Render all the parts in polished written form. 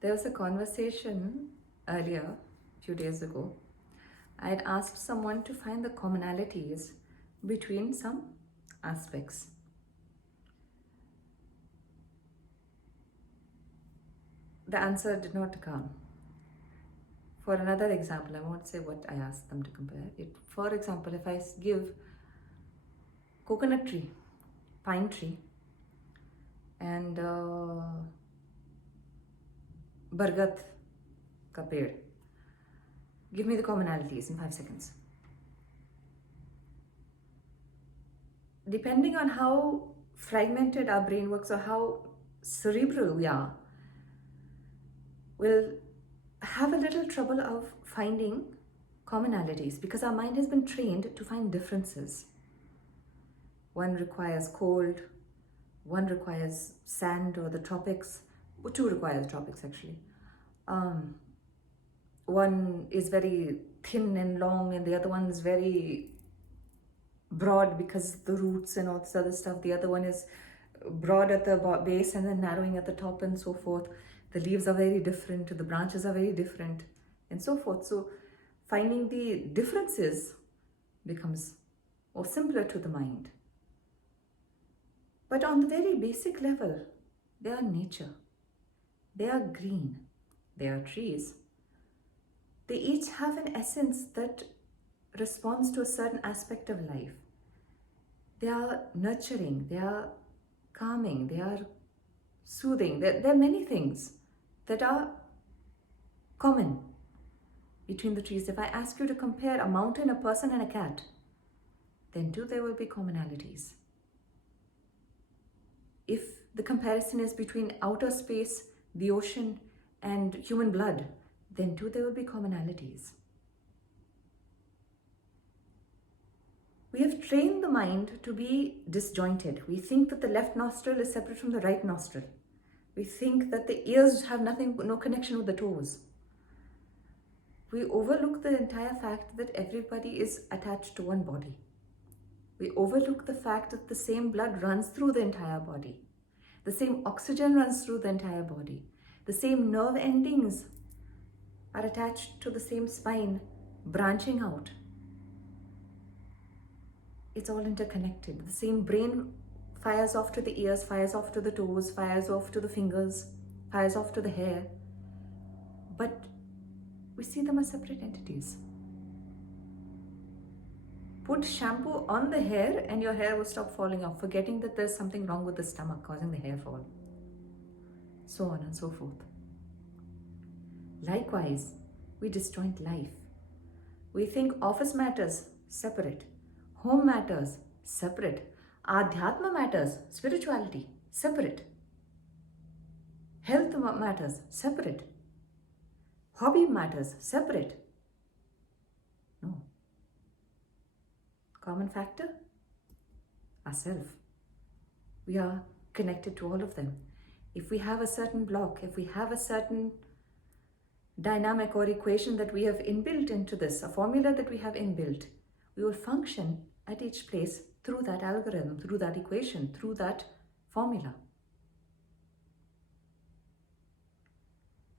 There was a conversation earlier, a few days ago. I had asked someone to find the commonalities between some aspects. The answer did not come. For another example, I won't say what I asked them to compare it. For example, if I give coconut tree, pine tree, and bargat ka ped, give me the commonalities in 5 seconds. Depending on how fragmented our brain works or how cerebral we are, we'll have a little trouble of finding commonalities because our mind has been trained to find differences. One requires cold, one requires sand or the tropics, or two require the tropics actually. One is very thin and long and the other one is very broad because the roots and all this other stuff. The other one is broad at the base and then narrowing at the top and so forth. The leaves are very different, the branches are very different and so forth. So finding the differences becomes more simpler to the mind. But on the very basic level, they are nature. They are green. They are trees. They each have an essence that responds to a certain aspect of life. They are nurturing, they are calming, they are soothing. There are many things that are common between the trees. If I ask you to compare a mountain, a person and a cat, then too there will be commonalities. If the comparison is between outer space, the ocean and human blood, then too there will be commonalities. We have trained the mind to be disjointed. We think that the left nostril is separate from the right nostril. We think that the ears have no connection with the toes. We overlook the entire fact that everybody is attached to one body. We overlook the fact that the same blood runs through the entire body. The same oxygen runs through the entire body. The same nerve endings are attached to the same spine, branching out. It's all interconnected. The same brain fires off to the ears, fires off to the toes, fires off to the fingers, fires off to the hair. But we see them as separate entities. Put shampoo on the hair and your hair will stop falling off, forgetting that there's something wrong with the stomach causing the hair fall. So on and so forth. Likewise, we disjoint life. We think office matters, separate. Home matters, separate. Adhyatma matters, spirituality, separate. Health matters, separate. Hobby matters, separate. No. Common factor? Ourself. We are connected to all of them. If we have a certain block, if we have a certain dynamic or equation that we have inbuilt into this, a formula that we have inbuilt, we will function at each place through that algorithm, through that equation, through that formula.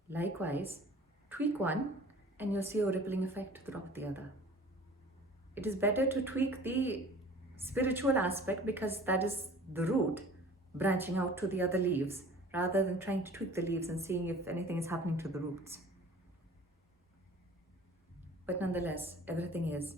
Likewise, tweak one and you'll see a rippling effect throughout the other. It is better to tweak the spiritual aspect because that is the root branching out to the other leaves rather than trying to tweak the leaves and seeing if anything is happening to the roots. But nonetheless, everything is